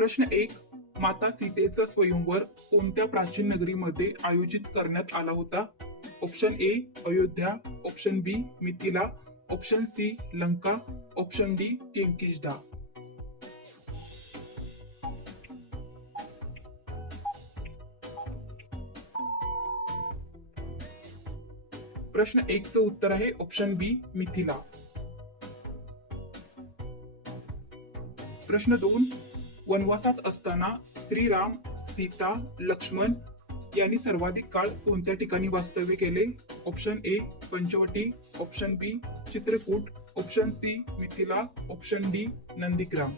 प्रश्न 1. माता सीतेचा स्वयंवर कोणत्या प्राचीन नगरीमध्ये आयोजित करण्यात आला होता? Option A Ayodhya, option B Mithila, option C Lanka, option D Kishkindha. प्रश्न 1 चं उत्तर आहे ऑप्शन बी मिथिला. प्रश्न 2. वनवासात असताना श्रीराम, सीता, लक्ष्मण यांनी सर्वाधिक काळ कोणत्या ठिकाणी वास्तव्य केले? Option A Panchavati, option B Chitrakoot, option C Mithila, option D Nandigram.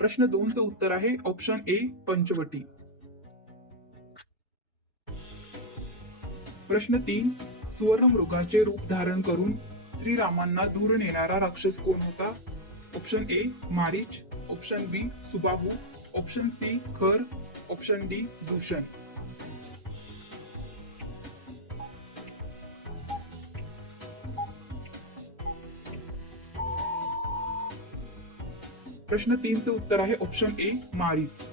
प्रश्न 2 चं उत्तर आहे ऑप्शन ए पंचवटी. प्रश्न 3. सुवर्ण मृगाचे रूप धारण करून श्रीरामांना दूर नेणारा राक्षस कोण होता? Option A Maricha, option B Subahu, option C Khar, option D Dushan. प्रश्न 3 चं उत्तर आहे ऑप्शन ए मारीच.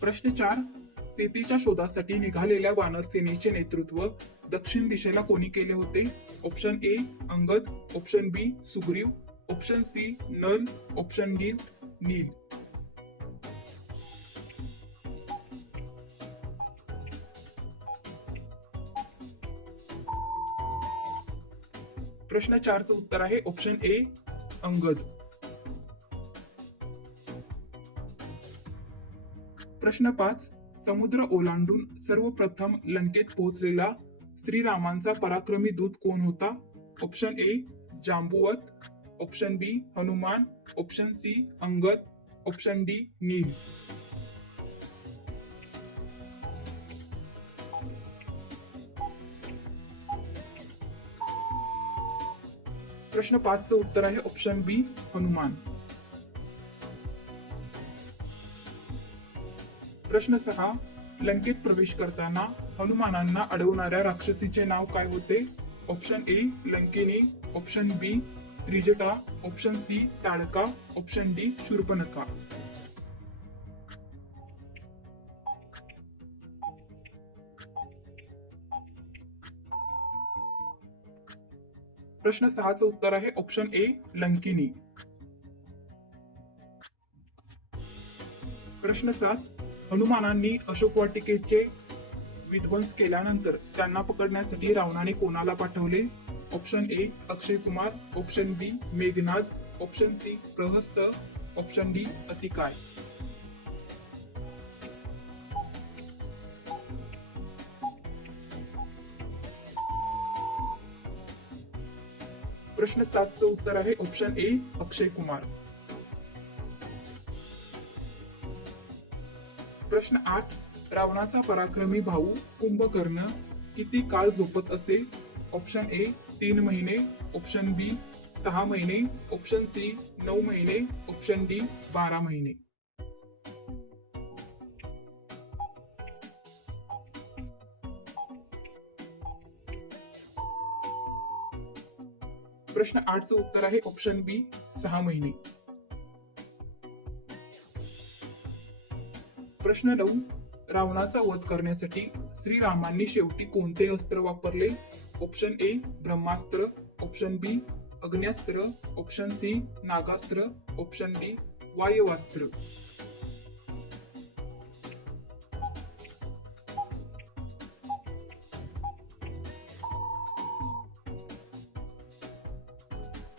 प्रश्न 4. सीतेच्या शोधासाठी निघालेल्या वानर सेनेचे नेतृत्व दक्षिण दिशेला कोणी केले होते? Option A Angad, option B Sugriva, option C Nala, option D Nila. प्रश्न 4 चं उत्तर आहे ऑप्शन ए अंगद. प्रश्न 5. समुद्र ओलांडून सर्वप्रथम लंकेत पोहोचलेला श्रीरामांचा पराक्रमी दूत कोण होता? Option A Jambavat, option B Hanuman, option C Angad, option D Nila. प्रश्न 5 चं उत्तर आहे ऑप्शन बी हनुमान. प्रश्न 6. लंकेत प्रवेश करताना हनुमानांना अडवणाऱ्या राक्षसीचे नाव काय होते? Option A Lankini, option B Trijata, option C Tadaka, option D Shurpanakha. प्रश्न 6 चं उत्तर आहे ऑप्शन ए लंकिनी. प्रश्न 7. हनुमानांनी अशोक वाटिकेचे विध्वंस केल्यानंतर त्यांना पकडण्यासाठी रावणाने कोणाला पाठवले? Option A Akshay Kumar, option B Meghnad, option C Prahasta, option D Atikaya. प्रश्न 7 चं उत्तर आहे ऑप्शन ए अक्षय कुमार. प्रश्न 8. रावणाचा पराक्रमी भाऊ कुंभकर्ण किती काळ झोपत असे? ऑप्शन ए 3 महिने, ऑप्शन बी 6 महिने, ऑप्शन सी 9 महिने, ऑप्शन डी 12 महिने. प्रश्न 8 चं उत्तर आहे ऑप्शन बी 6 महिने. प्रश्न 9. रावणाचा वध करण्यासाठी श्रीरामांनी शेवटी कोणते अस्त्र वापरले? Option A Brahmastra, option B Agneyastra, option C Nagastra, option D Vayavastra.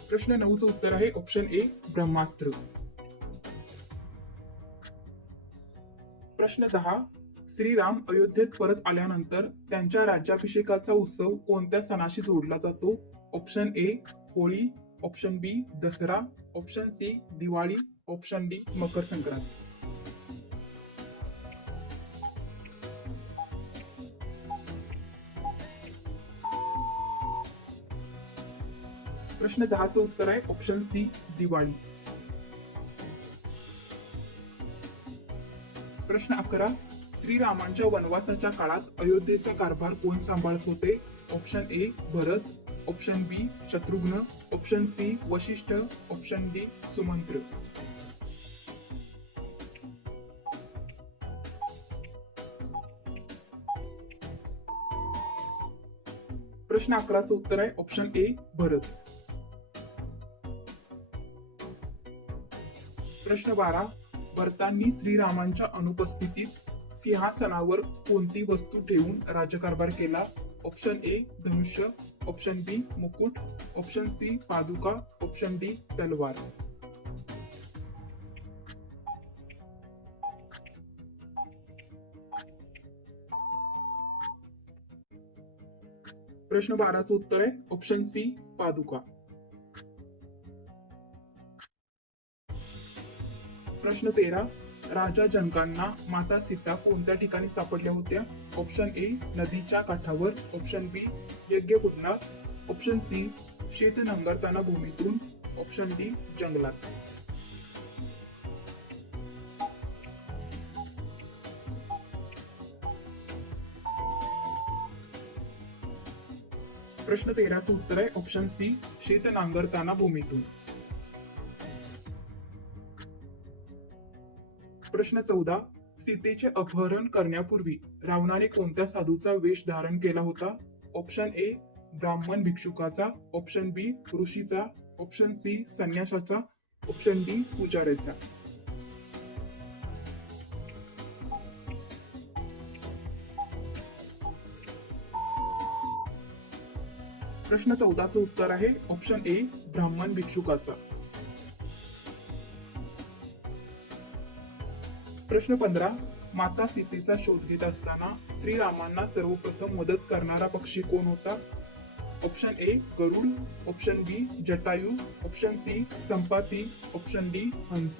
प्रश्न 9 चं उत्तर आहे ऑप्शन ए ब्रह्मास्त्र. प्रश्न 10. श्रीराम अयोध्येत परत आल्यानंतर त्यांच्या राज्याभिषेकाचा उत्सव कोणत्या सणाशी जोडला जातो? Option A Holi, option B Dasara, option C Diwali, option D Makar Sankrant. प्रश्न 10 चं उत्तर आहे ऑप्शन सी दिवाळी. प्रश्न 11. श्रीरामांच्या वनवासाच्या काळात अयोध्येचा कारभार कोण सांभाळत होते? Option A Bharat, option B Shatrughna, option C Vashishtha, option D Sumantra. प्रश्न 11चं उत्तर आहे ऑप्शन ए भरत. प्रश्न 12, भरतांनी श्रीरामांच्या अनुपस्थितीत सिंहासनावर कोणती वस्तू ठेवून राज्यकारभार केला? ऑप्शन ए धनुष्य, ऑप्शन बी मुकुट, ऑप्शन सी पादुका, ऑप्शन डी तलवार. प्रश्न 12चं उत्तर आहे ऑप्शन सी पादुका. प्रश्न 13, राजा जनकांना माता सीता कोणत्या ठिकाणी सापडल्या होत्या? ऑप्शन ए नदीच्या काठावर, ऑप्शन बी यज्ञकुंडात, ऑप्शन सी शेत नांगरताना भूमीतून, ऑप्शन डी जंगलात. प्रश्न 13चं उत्तर आहे ऑप्शन सी शेत नांगरताना भूमीतून. प्रश्न 14, सीतेचे अपहरण करण्यापूर्वी रावणाने कोणत्या साधूचा वेश धारण केला होता? ऑप्शन ए ब्राह्मण भिक्षुकाचा, ऑप्शन बी ऋषीचा, ऑप्शन सी संन्यासाचा, ऑप्शन डी पुजाऱ्याचा. प्रश्न 14चं उत्तर आहे ऑप्शन ए ब्राह्मण भिक्षुकाचा. प्रश्न 15, माता सीतेचा शोध घेत असताना श्रीरामांना सर्वप्रथम मदत करणारा पक्षी कोण होता? Option A Garuda, option B Jatayu, option C Sampati, option D हंस.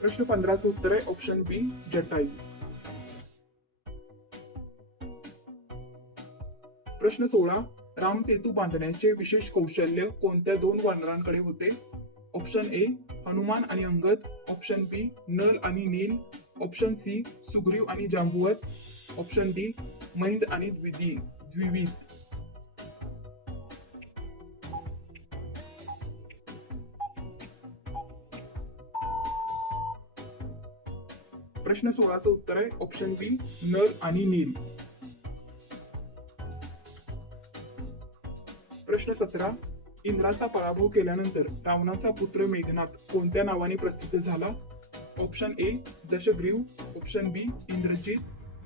प्रश्न 15चं उत्तर आहे ऑप्शन बी जटायू. प्रश्न 16, रामसेतू बांधण्याचे विशेष कौशल्य कोणत्या दोन वानरांकडे होते? ऑप्शन ए हनुमान आणि अंगद, ऑप्शन बी नल आणि नील, ऑप्शन सी सुग्रीव आणि जांबुवत, ऑप्शन डी मैंद आणि द्विविद. प्रश्न 16चं उत्तर आहे ऑप्शन बी नल आणि नील. प्रश्न 17, इंद्राचा पराभव केल्यानंतर रावणाचा पुत्र मेघनाथ कोणत्या नावाने प्रसिद्ध झाला? Option A Dashagriva, option B Indrajit,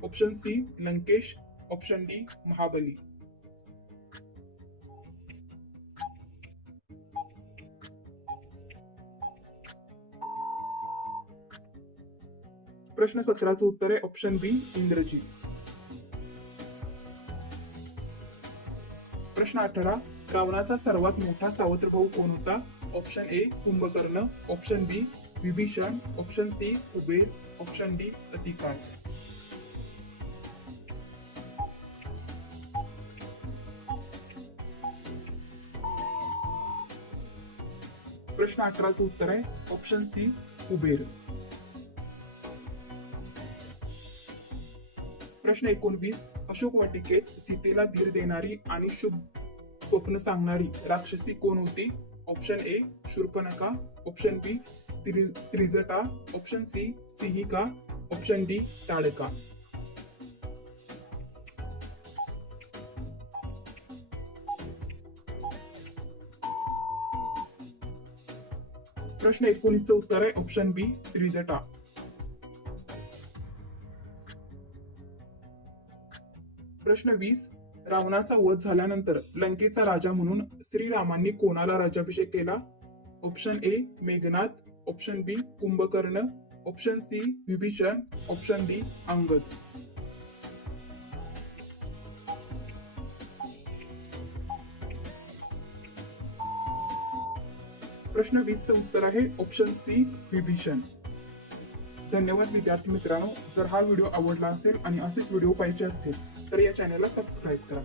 option C Lankesh, option D Mahabali. प्रश्न 17चं उत्तर आहे ऑप्शन बी इंद्रजित. प्रश्न 18, रावणाचा सर्वात मोठा सावत्र भाऊ कोण होता? Option A Kumbhakarna, option B Vibhishan, option C Kuber, option D Atikaya. प्रश्न 18चं उत्तर आहे ऑप्शन सी कुबेर. प्रश्न 19, अशोक वाटिकेत सीतेला धीर देणारी आणि शुभ स्वप्न सांगणारी राक्षसी कोण होती? Option A Shurpanakha, option B Trijata, option C Simhika, option D Tadaka. प्रश्न 19चं उत्तर आहे ऑप्शन बी त्रिजटा. प्रश्न 20, रावणाचा वध झाल्यानंतर लंकेचा राजा म्हणून श्रीरामांनी कोणाला राज्याभिषेक केला? Option A Meghnath, option B Kumbhakarna, option C Vibhishan, option D Angad. प्रश्न 20चं उत्तर आहे ऑप्शन सी विभीषण. धन्यवाद विद्यार्थी मित्रांनो. जर हा व्हिडिओ आवडला असेल आणि असेच व्हिडिओ पाहिजे असतील तर या चॅनलला सबस्क्राईब करा.